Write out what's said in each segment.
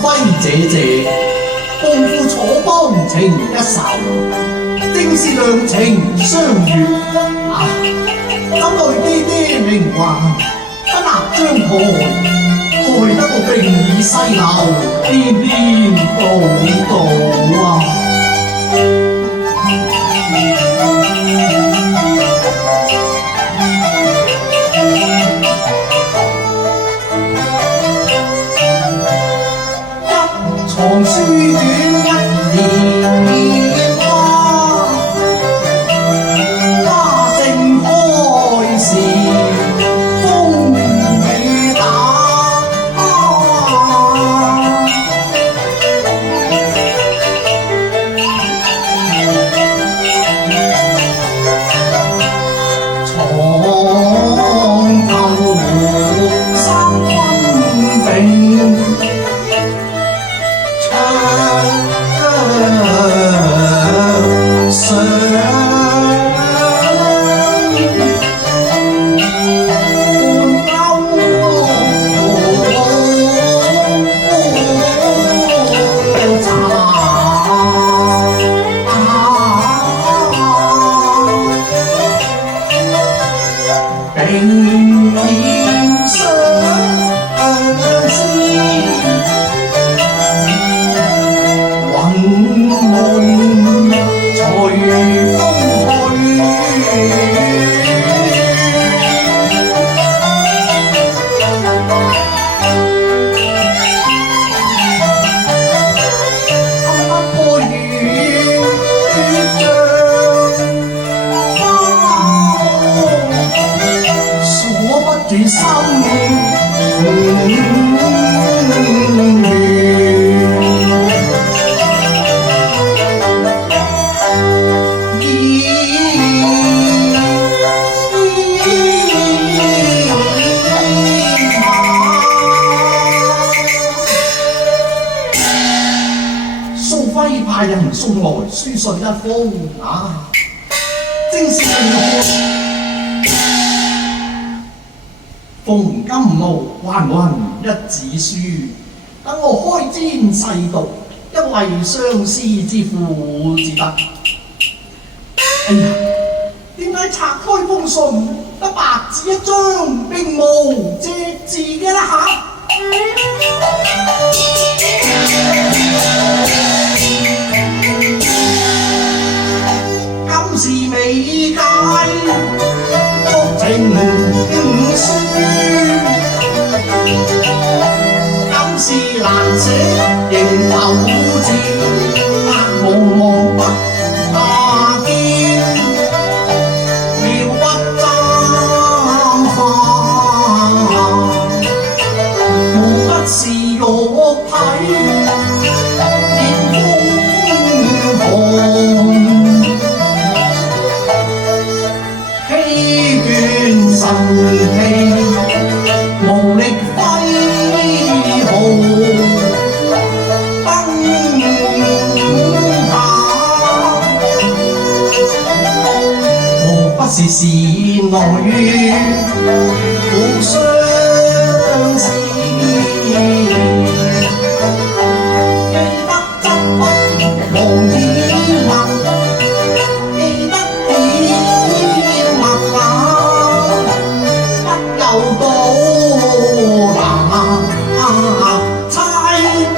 輝姐姐，共赴楚邦情一首，正是兩情相悅啊！怎奈爹爹命還，不立張台，害得我並已西流，天天倒倒啊！藏書卷一年花，花正開時風雨打。床頭三分定。住心蘇輝派人送來書信一封啊，正是馮金毛還云一紙書，等我開瞻細讀，一為相思之苦至得。哎呀，點解拆開封信得白紙一張，並無隻字嘅啦嚇？今時未解觸情書，今時難捨仍舊字，白茫茫不下見，描不爭化，無不是肉體熱風寒。神氣無力揮毫，崩下，無不是善來於互相思，記得執筆忘以默，記得以默又到那猜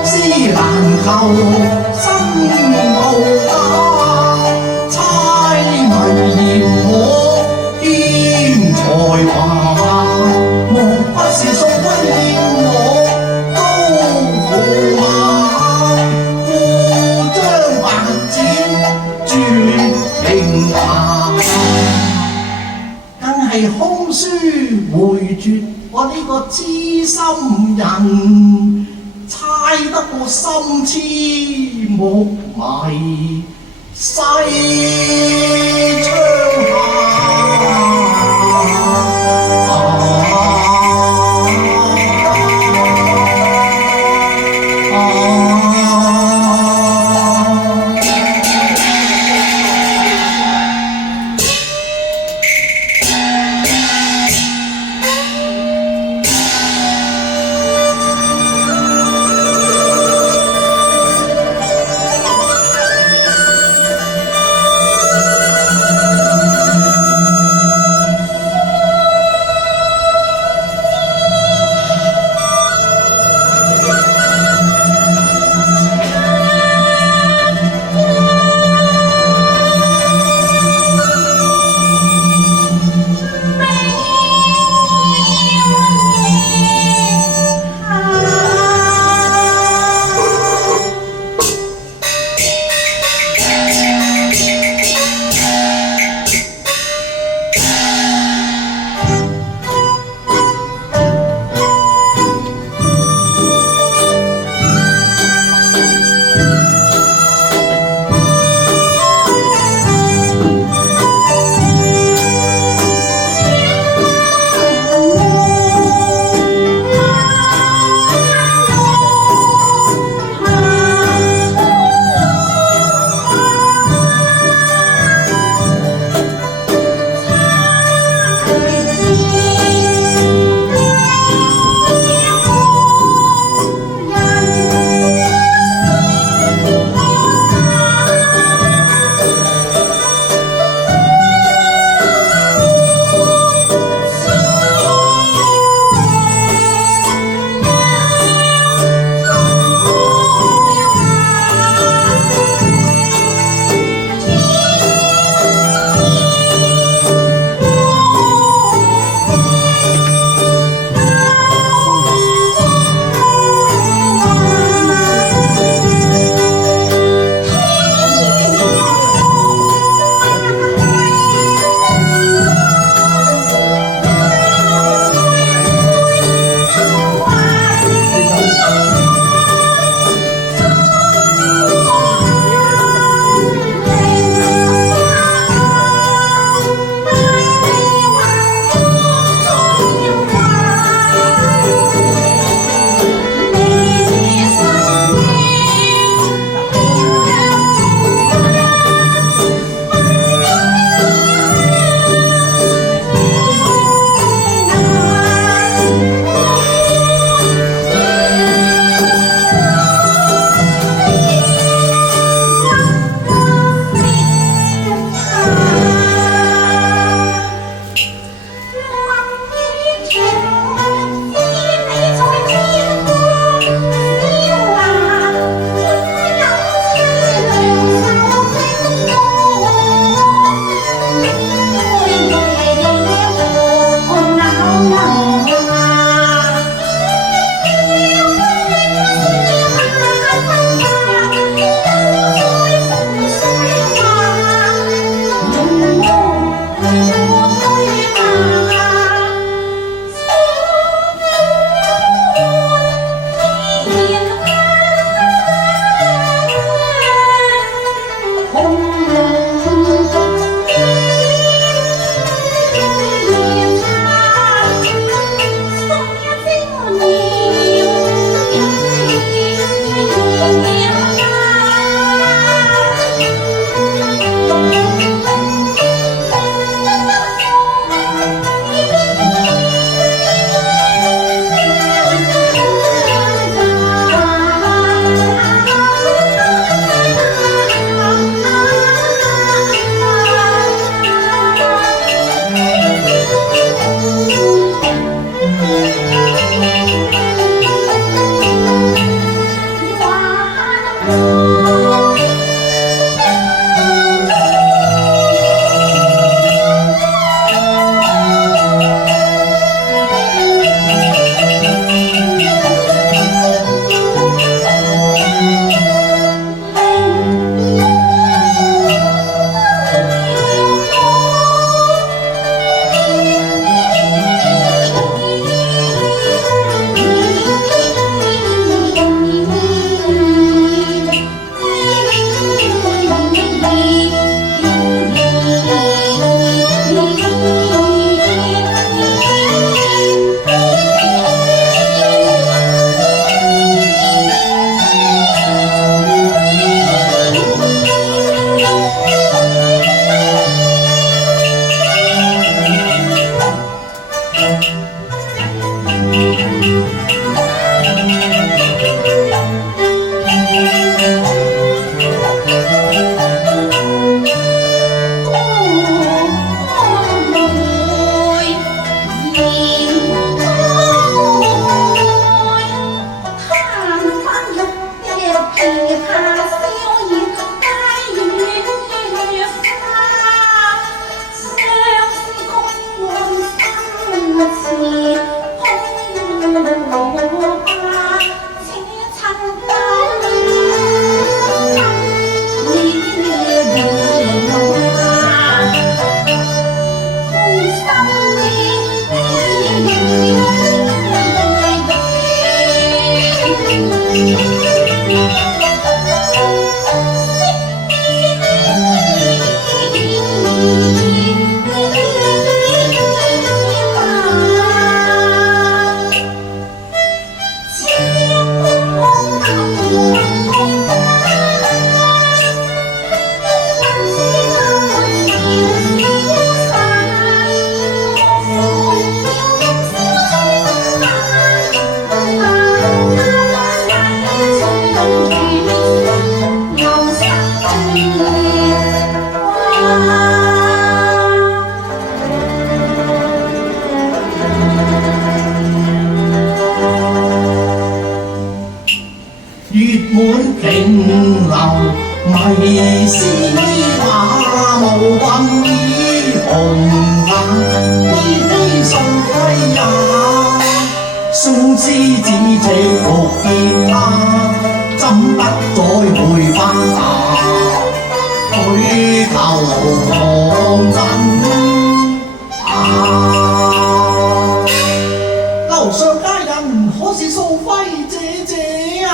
思難求心無假，猜謎嫌我添才華，莫不是素威欠我高駙馬，故將白紙絕情話，更係空書回絕我呢個痴心人，猜得我心痴木迷西窗迷思马無運意紅顏，依非信歸也。相思只值復見他，怎不再回返那虛構望真啊！樓上佳人可是素輝姐姐啊？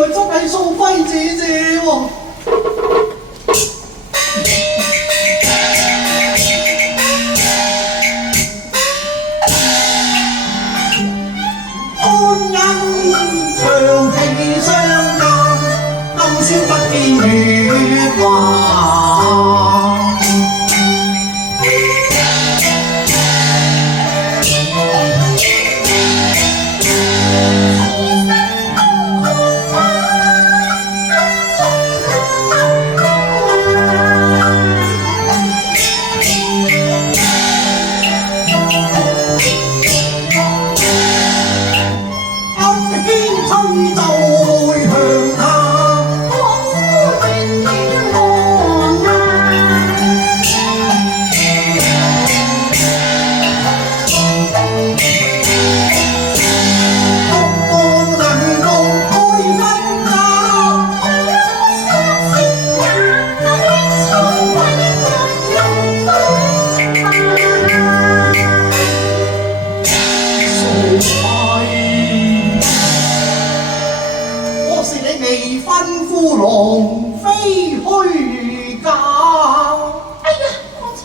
來真係素輝姐姐喎。安因長期相間，今宵不見月華。未婚夫郎非虛假。哎呀，我猜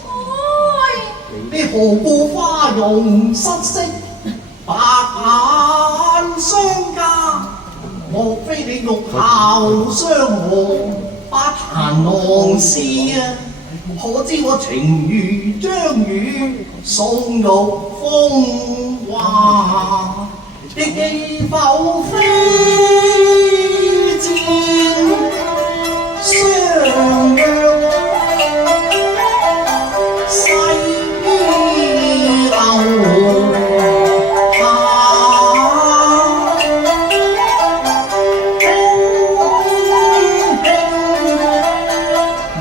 你何故花容失色，白眼相加？莫非你玉校相和，把彈郎詩啊？可知我情如章魚，送玉風華，亦記否非？相約西樓下，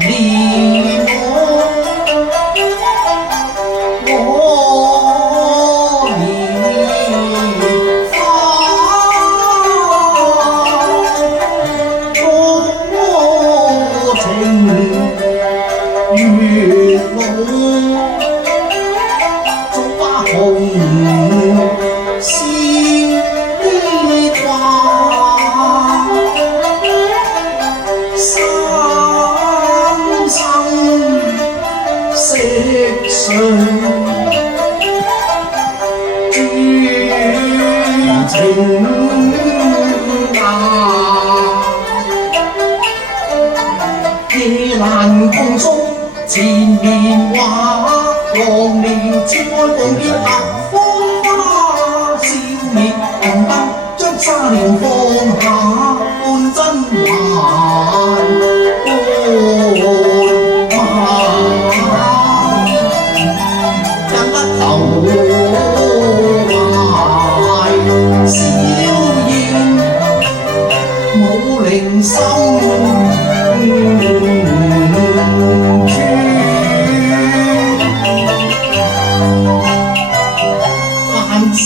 輕輕念我蓮花。月老竹花紅絲掛，三生石上鑄情夜難共宿前面話，浪撩切開共結合芳花，笑滅紅燈將沙簾放下，半真還半幻，忍不投懷笑言冇靈心。凡事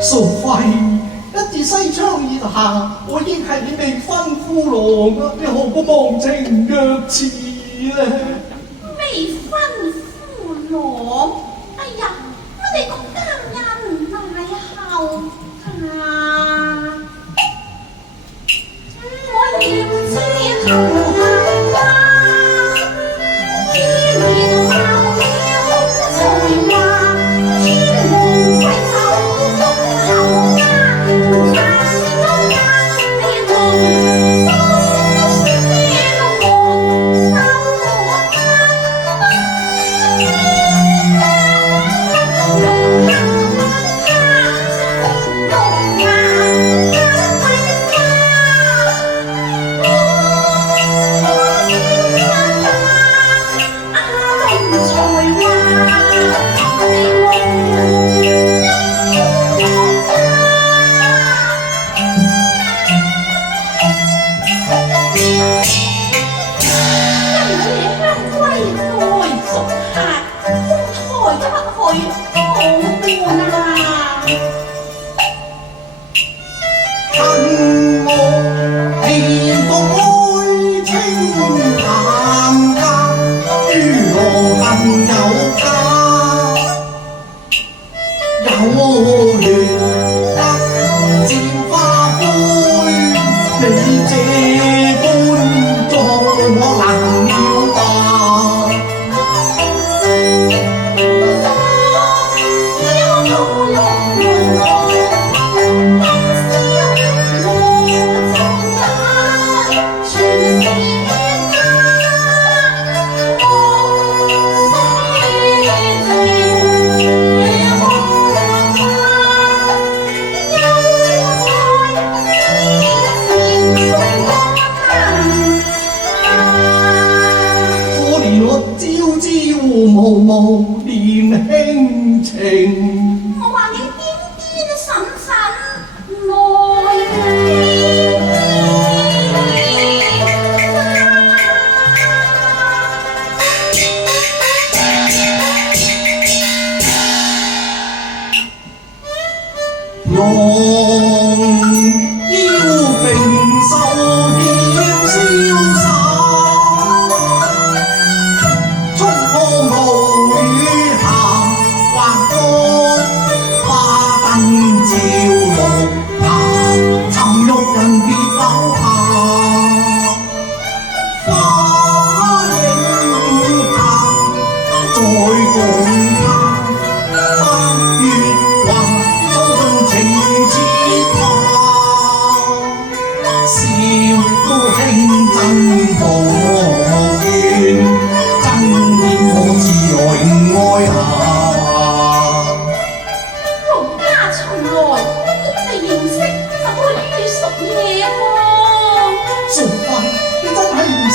素輝，一至西窗以下，我已係你未婚夫郎啊！你何故忘情若痴呢？未婚夫郎，哎呀，我哋個奸人大後啊！我要知頭下花，依然後了才話，天王貴手中後家，同殺是我家你同。恨我，氣愛情。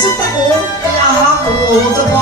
識得我一個咋啩？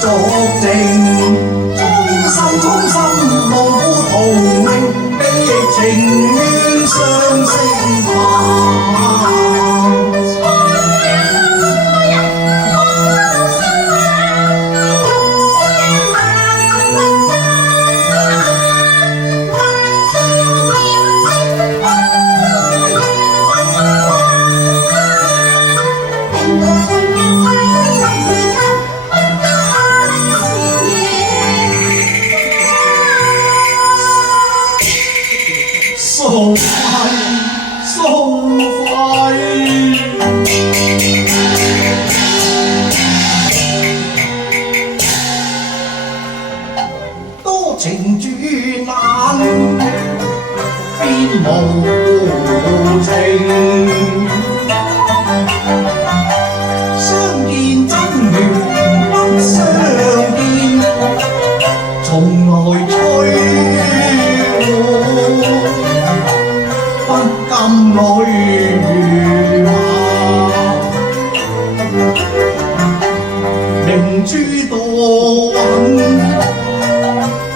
作證，衷心無同命，比情願相聲化。數費，多情轉眼，邊無情？相見真緣不相見，從來催不禁淚話，明珠多穩，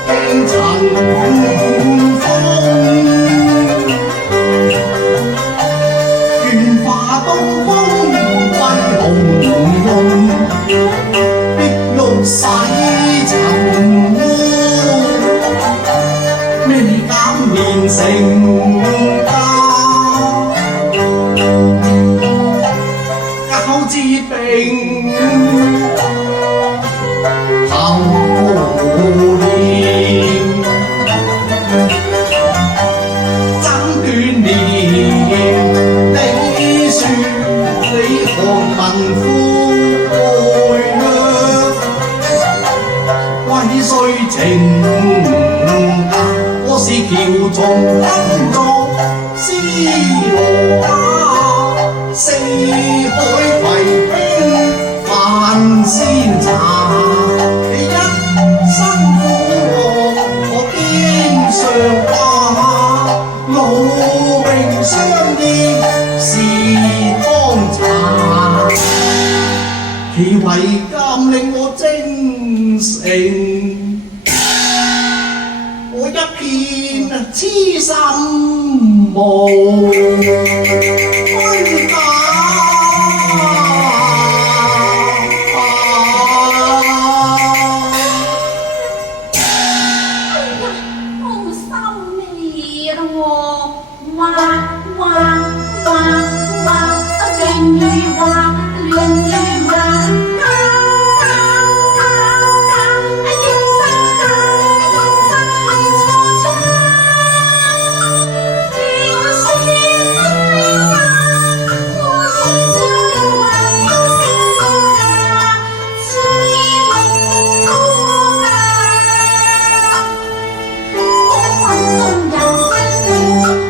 驚塵風，願化東風歸紅潤，碧玉洗塵污，未減煉成之並後年，爭斷年，你説你看民夫愛約，為誰情格？我是喬從耕作斯羅家，四海鮮茶，你一生苦樂，我肩上掛，勞榮相依是當茶，其為鑑令我精誠，我一片痴心無虛假。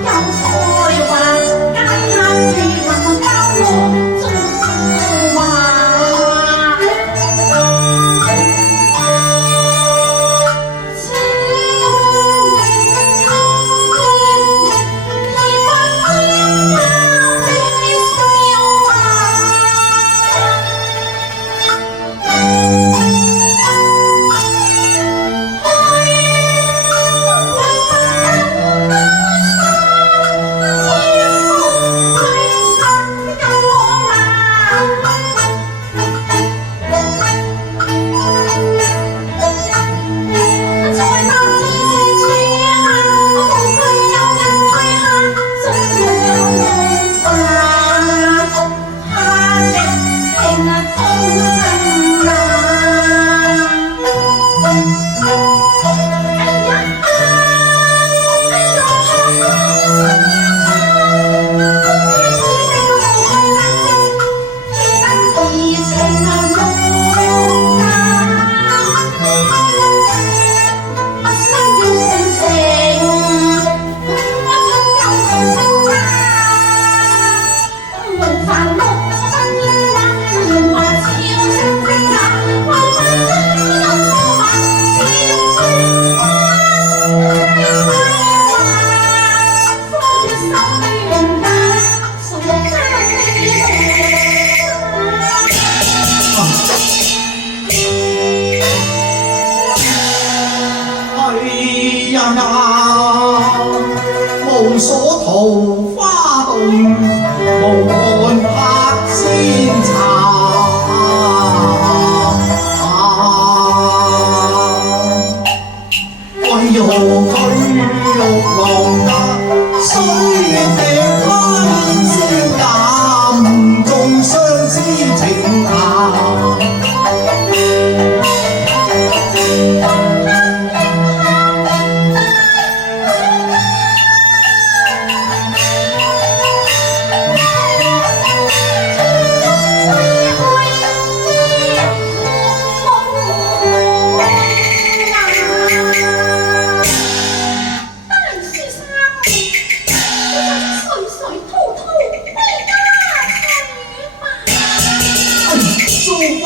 有才華，皆客氣能夠交往。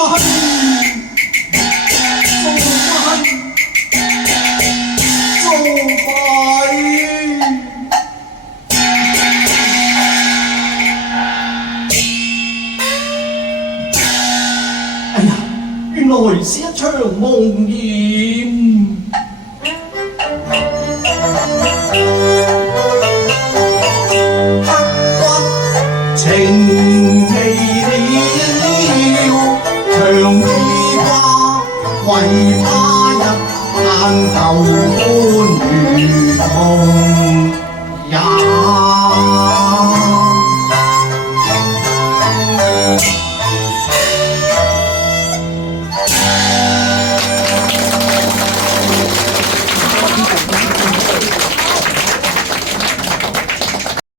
翻，做快。哎呀，原來是一場夢兒。